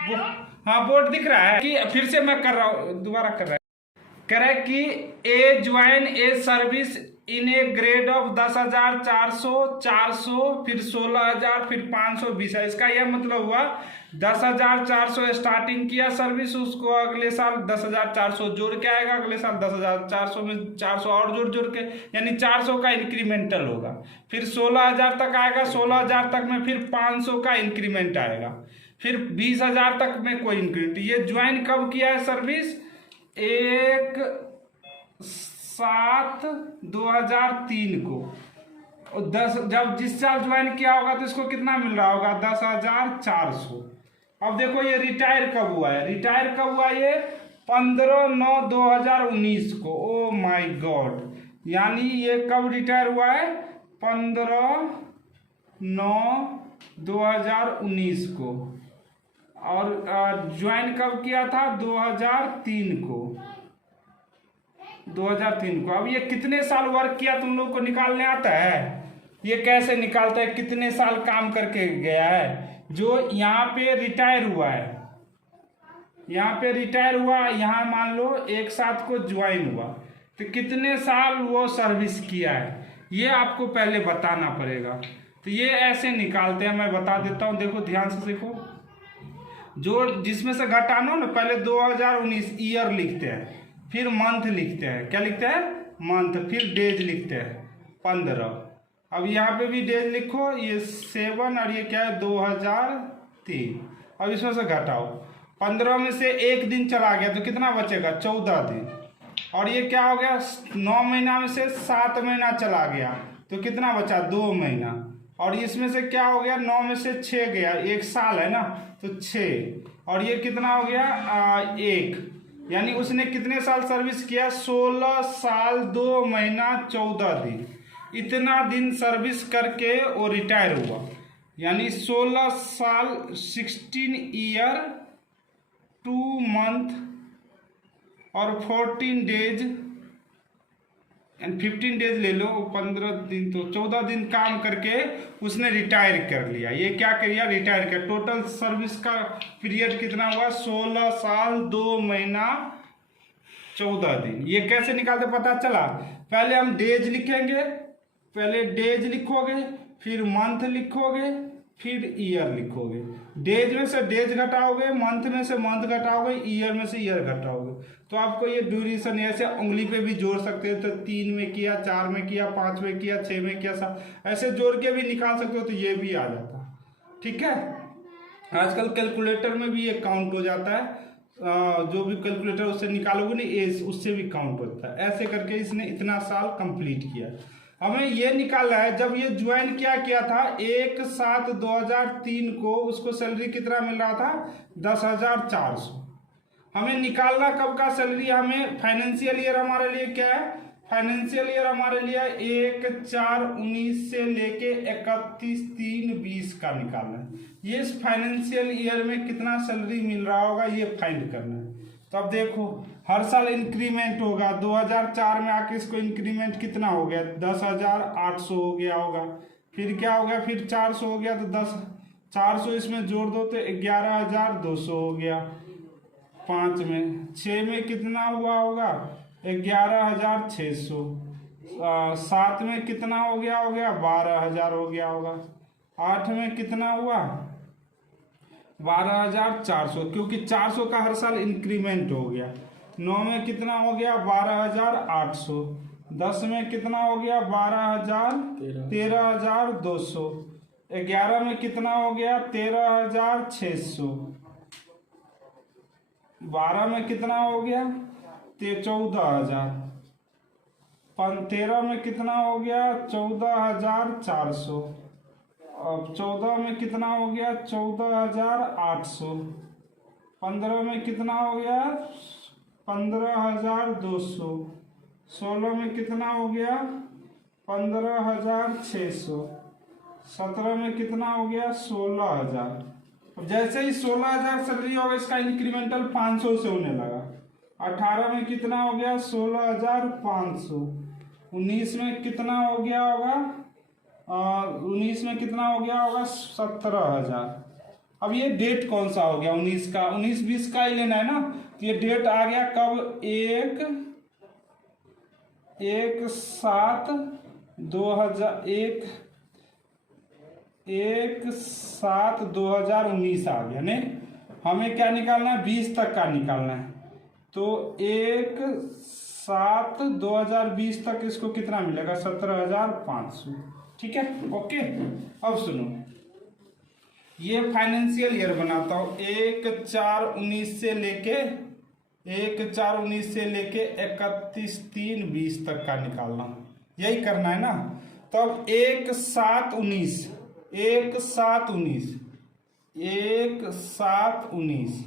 हाँ बोर्ड दिख रहा है कि फिर से मैं कर रहा हूँ, दोबारा कर रहा है। कह रहा है कि a join a service in a grade of 10,000, 400, 400, फिर 16,000, फिर 520 है। इसका यह मतलब हुआ 10,400 स्टार्टिंग किया सर्विस, उसको अगले साल 10,400 जोड़ के आएगा, अगले साल 10,400 में 400 और जोड़ जोड़ के, यानी 400 का इंक्रीमेंटल होगा। फिर 16,000 तक आएगा, 16,000 तक में फिर 500 का इंक्रीमेंट आएगा, फिर 20,000 तक में कोई इंक्रीमेंट। ये ज्वाइन कब किया है सर्विस? 1/7/2003 को। और 10 जब जिस साल ज्वाइन किया होगा तो इसको कितना मिल रहा होगा? 10,400। अब देखो ये रिटायर कब हुआ है? रिटायर कब हुआ ये? 15/9/2019 को। ओ माय गॉड, यानी ये कब रिटायर हुआ है? 15/9/2019 को। और ज्वाइन कब किया था? 2003 को। 2003 को। अब ये कितने साल वर्क किया तुम लोग को निकालने आता है? ये कैसे निकालता है कितने साल काम करके गया है? जो यहाँ पे रिटायर हुआ है, यहाँ पे रिटायर हुआ, यहाँ मान लो एक साथ को ज्वाइन हुआ, तो कितने साल वो सर्विस किया है ये आपको पहले बताना पड़ेगा। तो ये ऐसे निकालते हैं, मैं बता देता हूँ, देखो ध्यान से देखो। जो जिसमें से घटाना ना, पहले 2019 ईयर लिखते हैं, फिर मंथ लिखते हैं। क्या लिखते हैं? मंथ। फिर डेज लिखते हैं 15। अब यहाँ पे भी डेज लिखो, ये 7 और ये क्या है? 2003। अब इसमें से घटाओ, 15 में से एक दिन चला गया तो कितना बचेगा? 14 दिन। और ये क्या हो गया? 9 महीना में से 7 महीना चला गया तो कितना बचा? 2 महीना। और इसमें से क्या हो गया? 9 में से 6 गया, एक साल है ना, तो 6। और ये कितना हो गया? 1। यानी उसने कितने साल सर्विस किया? 16 साल 2 महीना 14 दिन। इतना दिन सर्विस करके वो रिटायर हुआ। यानी 16 साल 16 ईयर 2 मंथ और 14 डेज एंड 15 डेज ले लो, 15 दिन, तो 14 दिन काम करके उसने रिटायर कर लिया। ये क्या कर लिया? रिटायर कर। टोटल सर्विस का पीरियड कितना हुआ? 16 साल 2 महीना 14 दिन। ये कैसे निकालते पता चला? पहले हम डेज लिखेंगे, पहले डेज लिखोगे, फिर मंथ लिखोगे, फिर ईयर लिखोगे। डेज में से डेज घटाओगे, मंथ में से मंथ घटाओगे, ईयर में से ईयर घटाओगे, तो आपको ये ड्यूरेशन ऐसे उंगली पे भी जोड़ सकते हो। तो 3 में किया, 4 में किया, 5 में किया, 6 में किया, 7 ऐसे जोड़ के भी निकाल सकते हो, तो ये भी आ जाता। ठीक है, आजकल कैलकुलेटर में भी ये काउंट हो जाता है। जो भी कैलकुलेटर उससे निकालोगे ना, एज उससे भी काउंट होता है। ऐसे करके इसने इतना साल कंप्लीट किया। हमें ये निकालना है, जब ये ज्वाइन किया था 1/7/2003 को, उसको सैलरी कितना मिल रहा था? 10,400। हमें निकालना कब का सैलरी? हमें फाइनेंशियल ईयर हमारे लिए क्या है? फाइनेंशियल ईयर हमारे लिए 1/4/19 से लेके 31/3/20 का निकालना है। ये इस फाइनेंशियल ईयर में कितना सैलरी मिल रहा होगा ये फाइंड करना है। तो अब देखो, हर साल इंक्रीमेंट होगा। 2004 में आके इसको इंक्रीमेंट कितना हो गया? 10,800 हो गया होगा। फिर क्या हो गया? फिर 400 हो गया, तो 400 इसमें जोड़ दो तो 11,200 हो गया। 5 में, 6 में कितना हुआ होगा? 11,600। 7 में कितना हो गया? 12,000 हो गया होगा। 8 में कितना हुआ? 12,400, क्योंकि 400 का हर साल इंक्रीमेंट हो गया। 9 में कितना हो गया? 12,800। 10 में कितना हो गया? 13,200। 11 में कितना हो गया? 13,600। 12 में कितना हो गया? 14,000। 13 में कितना हो गया? 14,400। अब 14 में कितना हो गया? 14,800। 15 में कितना हो गया? 15,200। 16 में कितना हो गया? 15,600। 17 में कितना हो गया? 16,000। अब जैसे ही 16,000 सैलरी होगा, इसका इंक्रीमेंटल 500 से होने लगा। 18 में कितना हो गया? 16,500। 19 में कितना हो गया होगा? 19 में कितना हो गया होगा? 17,000। अब ये डेट कौन सा हो गया 19 का, 19-20 का ही लेना है ना, तो ये डेट आ गया कब, 1/7/2019 आ गया। नहीं, हमें क्या निकालना है, 20 तक का निकालना है। तो 1/7/2020 तक इसको कितना मिलेगा, 17,500। ठीक है, ओके। अब सुनो, ये फाइनेंशियल ईयर बनाता हूँ, 1/4/19 से लेके 31/3/20 तक का निकालना, यही करना है ना। तब 1/7/19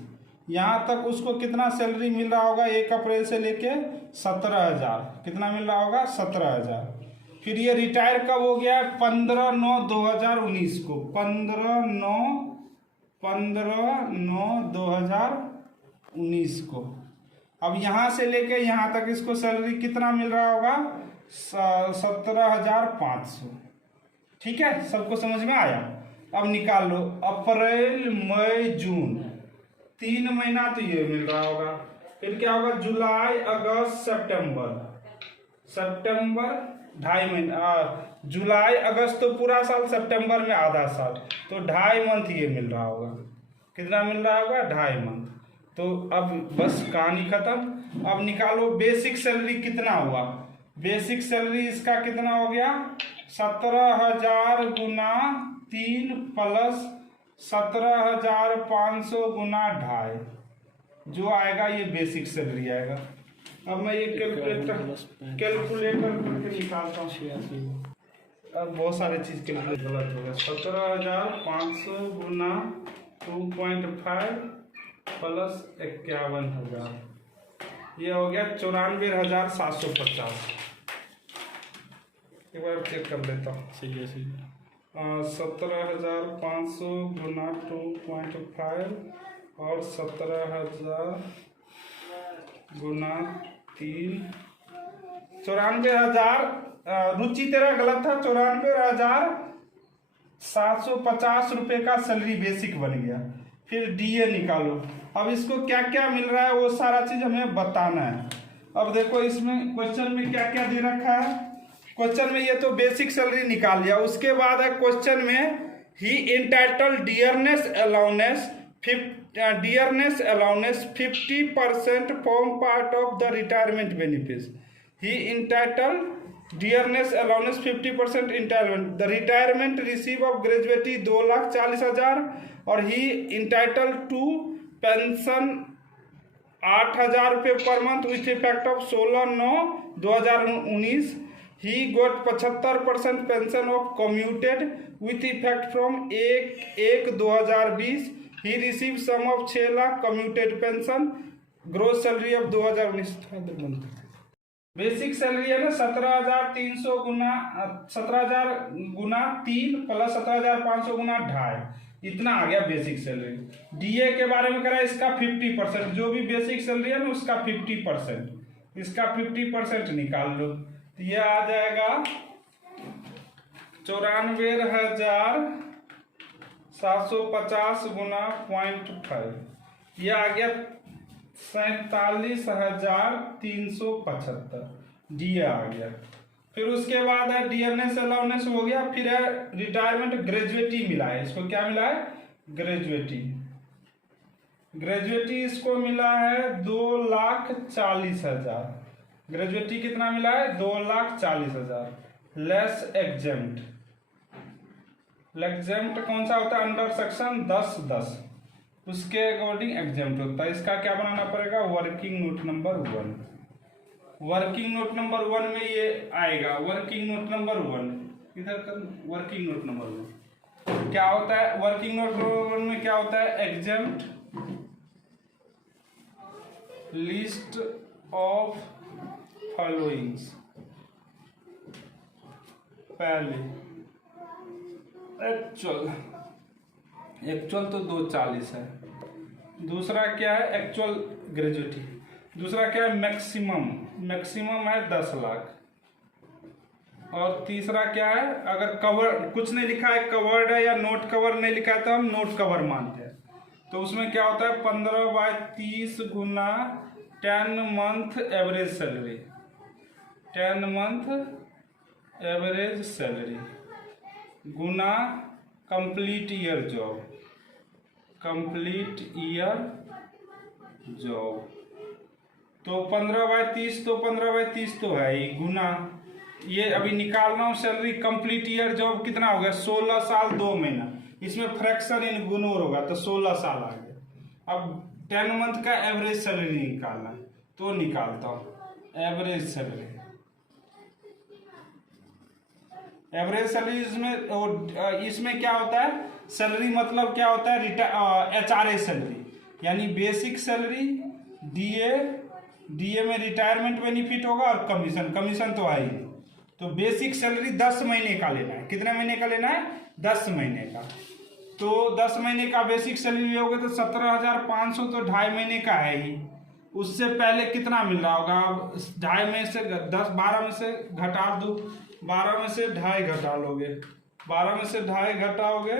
यहाँ तक उसको कितना सैलरी मिल रहा होगा, 1 अप्रैल से लेके 17,000, कितना मिल रहा होगा, 17,000। फिर ये रिटायर कब हो गया, 15/9/2019 को, 15/9/2019 को। अब यहाँ से लेके यहाँ तक इसको सैलरी कितना मिल रहा होगा, 17,500। ठीक है, सबको समझ में आया। अब निकाल लो, अप्रैल मई जून 3 महीना तो ये मिल रहा होगा। फिर क्या होगा, जुलाई अगस्त सितंबर 2.5 महीना, जुलाई अगस्त तो पूरा साल, सितंबर में आधा साल, तो 2.5 मंथ ये मिल रहा होगा। कितना मिल रहा होगा, 2.5 मंथ। तो अब बस कहानी खत्म। अब निकालो बेसिक सैलरी कितना हुआ, बेसिक सैलरी इसका कितना हो गया, 17,000 गुना 3 प्लस 17,500 गुना 2.5, जो आएगा ये बेसिक सैलरी आएगा। अब मैं ये कैलकुलेटर करके निकालता हूँ। अब बहुत सारे चीज़ कैलकुलेट गलत हो गया। 17,500 गुना 2.5 प्लस 51,000, ये हो गया 94,750। एक बार चेक कर लेता हूँ। सही है, सही है। 17,500 गुना 2.5 और 17,000 गुना 3, 94,000। रुचि तेरा गलत था, 94,750 रुपये का सैलरी बेसिक बन गया। फिर डीए निकालो। अब इसको क्या क्या मिल रहा है वो सारा चीज हमें बताना है। अब देखो इसमें क्वेश्चन में क्या क्या दे रखा है। क्वेश्चन में ये तो बेसिक सैलरी निकाल लिया। उसके बाद है क्वेश्चन में, he entitle dearness allowance 50% form part of the retirement benefits. He entitle dearness allowance 50% entitlement the retirement receive of gratuity 2,40,000 और ही इंटाइटल टू पेंशन 8,000 रुपये per month with effect of 16/9/2019। He got 75% pension of commuted with effect from 1/1/2020। He receive sum of 6 lakh commuted pension. Growth salary of 2019। Basic salary है ना 17,300 गुना 17,000 गुना 3 plus 17,500 गुना 2.5, इतना आ गया basic salary. DA के बारे में करा, इसका 50%, जो भी बेसिक सैलरी है ना उसका 50%, इसका 50% निकाल लो तो ये आ जाएगा 94,750 गुना 0.5, ये आ गया 47,375 डीए आ गया। फिर उसके बाद है डियरनेस अलाउंस हो गया। फिर है रिटायरमेंट ग्रेजुएटी मिला है, इसको क्या मिला है, ग्रेजुएटी इसको मिला है 2,40,000। ग्रेजुएटी कितना मिला है, 2,40,000 लेस एग्जेम्प्ट। एग्जेम्प्ट कौन सा होता है, अंडर सेक्शन 10(10), उसके अकॉर्डिंग एग्जेम्प्ट होता है। इसका क्या बनाना पड़ेगा, working note number 1। Working note number 1 में ये आएगा। वर्किंग नोट नंबर 1 इधर कर, वर्किंग नोट नंबर 1 क्या होता है, वर्किंग नोट नंबर 1 में क्या होता है, एग्जेम्प्ट लिस्ट ऑफ फॉलोइंग्स। पहले एक्चुअल तो 2,40,000 है। दूसरा क्या है, एक्चुअल ग्रेजुएटी। दूसरा क्या है, मैक्सिमम है 10 लाख। और तीसरा क्या है, अगर कवर कुछ नहीं लिखा है, कवर्ड है या नोट कवर नहीं लिखा है तो हम नोट कवर मानते हैं। तो उसमें क्या होता है 15/30 गुना 10 month average salary, 10 month average salary गुना complete year job, complete year job. तो 15/30 तो 15/30 तो है ही, गुना ये अभी निकालना हूँ सैलरी कंप्लीट ईयर जॉब कितना हो गया 16 साल 2 महीना, इसमें फ्रैक्शन इन गुणोर होगा तो 16 साल आ गया। अब 10 मंथ का एवरेज सैलरी निकालना है तो निकालता हूँ एवरेज सैलरी। एवरेज सैलरी इसमें क्या होता है, सैलरी मतलब क्या होता है HRA सैलरी, यानी बेसिक सैलरी, डीए में रिटायरमेंट बेनिफिट होगा और कमीशन तो है ही। तो बेसिक सैलरी 10 महीने का लेना है, कितने महीने का लेना है 10 महीने का। तो 10 महीने का बेसिक सैलरी होगा तो 17,500 तो 2.5 महीने का है ही। उससे पहले कितना मिल रहा होगा, अब 2.5 में से 12 में से घटा दो, 12 में से 2.5 घटा लोगे, 12 में से 2.5 घटाओगे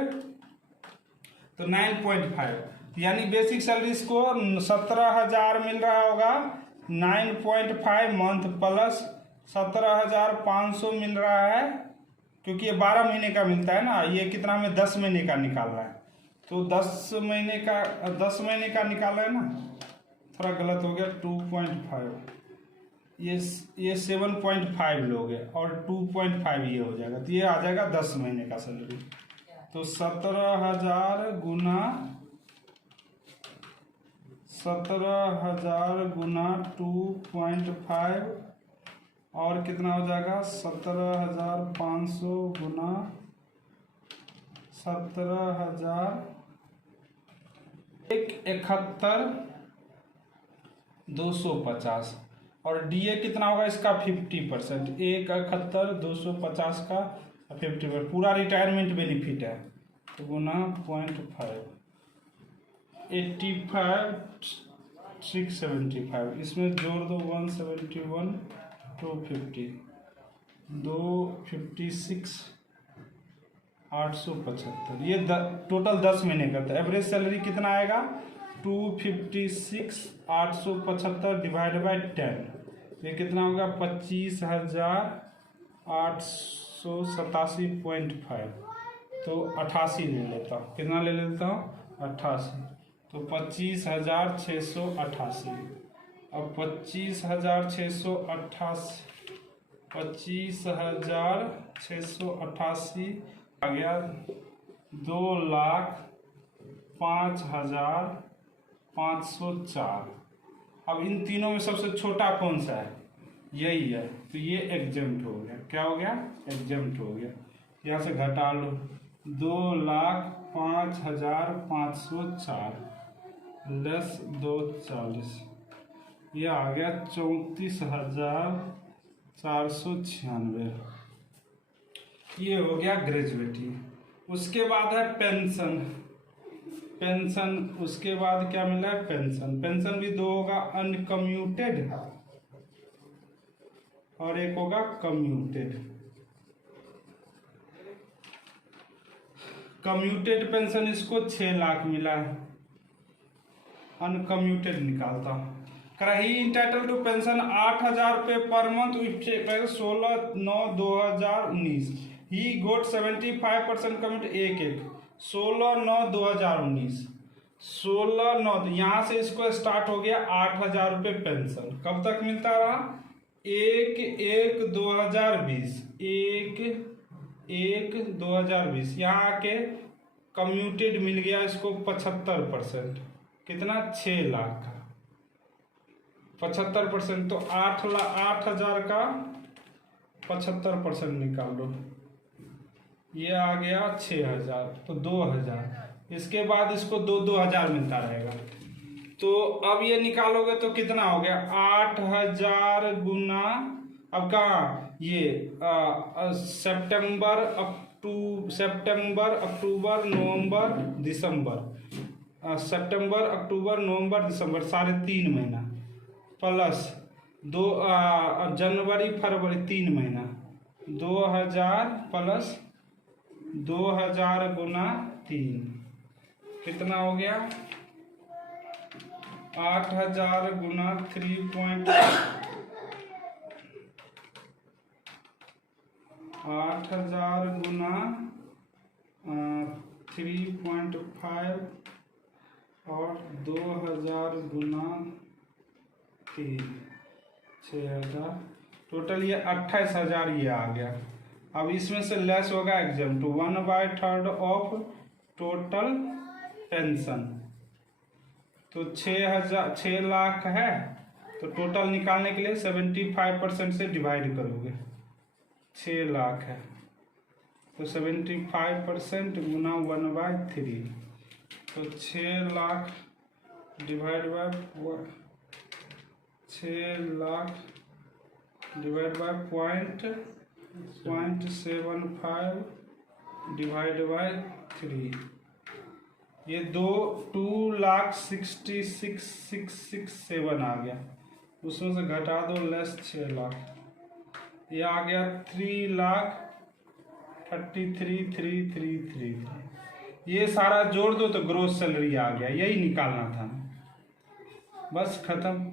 तो 9.5, यानी बेसिक सैलरी इसको 17,000 मिल रहा होगा, 9.5 मंथ प्लस 17,500 मिल रहा है, क्योंकि ये 12 महीने का मिलता है ना, ये कितना में 10 महीने का निकाल रहा है। तो 10 महीने का निकाल रहा है ना, थोड़ा गलत हो गया 2.5, ये 7.5 लोगे और 2.5 ये हो जाएगा, तो ये आ जाएगा 10 महीने का सैलरी। तो 17,000 गुना 2.5 और कितना हो जाएगा 17,500 गुना 17,000 171,250 और डीए कितना होगा इसका 50%, 171,250 का 50%, पूरा रिटायरमेंट बेनिफिट है तो गुना 0.5, 85,675, इसमें जोड़ दो 171, 250, 256, 875, ये टोटल 10 महीने का था। एवरेज सैलरी कितना आएगा 256,875 डिवाइड बाई 10, ये कितना होगा 25,887.5, तो 88 ले लेता हूँ, कितना ले लेता हूँ 88, तो 25,688। अब 25,688 आ गया 2,05,504। अब इन तीनों में सबसे छोटा कौन सा है, यही है, तो ये एग्जेम्प्ट हो गया। क्या हो गया एग्जेम्प्ट हो गया, यहाँ से घटा लो 2,05,504 लेस 240, ये आ गया 34,496, ये हो गया ग्रेजुएटी। उसके बाद है पेंशन, उसके बाद क्या मिला है पेंशन भी दो होगा, अनकम्यूटेड है और एक होगा कम्यूटेड। कम्यूटेड पेंशन इसको 6 लाख मिला है, अनकम्यूटेड निकालता हूँ। ही इंटाइटल टू पेंशन 8,000 रुपये per month 16/9/2019, he got 75% commute 1/1 16/9/2019, 16/9 यहाँ से इसको स्टार्ट हो गया 8,000 रुपये पेंशन, कब तक मिलता रहा 1/1/2020, 1/1/2020। यहाँ आके कम्यूटेड मिल गया इसको 75%, कितना 6 लाख का 75%, तो 8,000 का 75% निकाल लो, ये आ गया 6,000, तो 2,000। इसके बाद इसको 2,000 मिलता रहेगा। तो अब ये निकालोगे तो कितना हो गया 8,000 गुना, अब कहाँ ये सितंबर अक्टूबर नवंबर दिसंबर, सितंबर अक्टूबर नवंबर दिसंबर, 3.5 महीना प्लस जनवरी फरवरी 3 महीना, 2,000 प्लस 2,000 गुना 3, कितना हो गया 8,000 गुना 8,000 गुना 3.5 और 2,000 गुना 3, 6,000, टोटल ये 28,000 ये आ गया। अब इसमें से लेस होगा exempt to 1/3 of total pension, तो 6 लाख है, तो टोटल निकालने के लिए 75% से डिवाइड करोगे। 6 लाख है तो 75% गुना 1/3, तो 6 lakh divide by 0.75 divide by 3, ये 2,66,667 आ गया। उसमें से घटा दो लेस 6 लाख, ये आ गया 3,33,333। ये सारा जोड़ दो तो ग्रोस सैलरी आ गया, यही निकालना था, बस खत्म।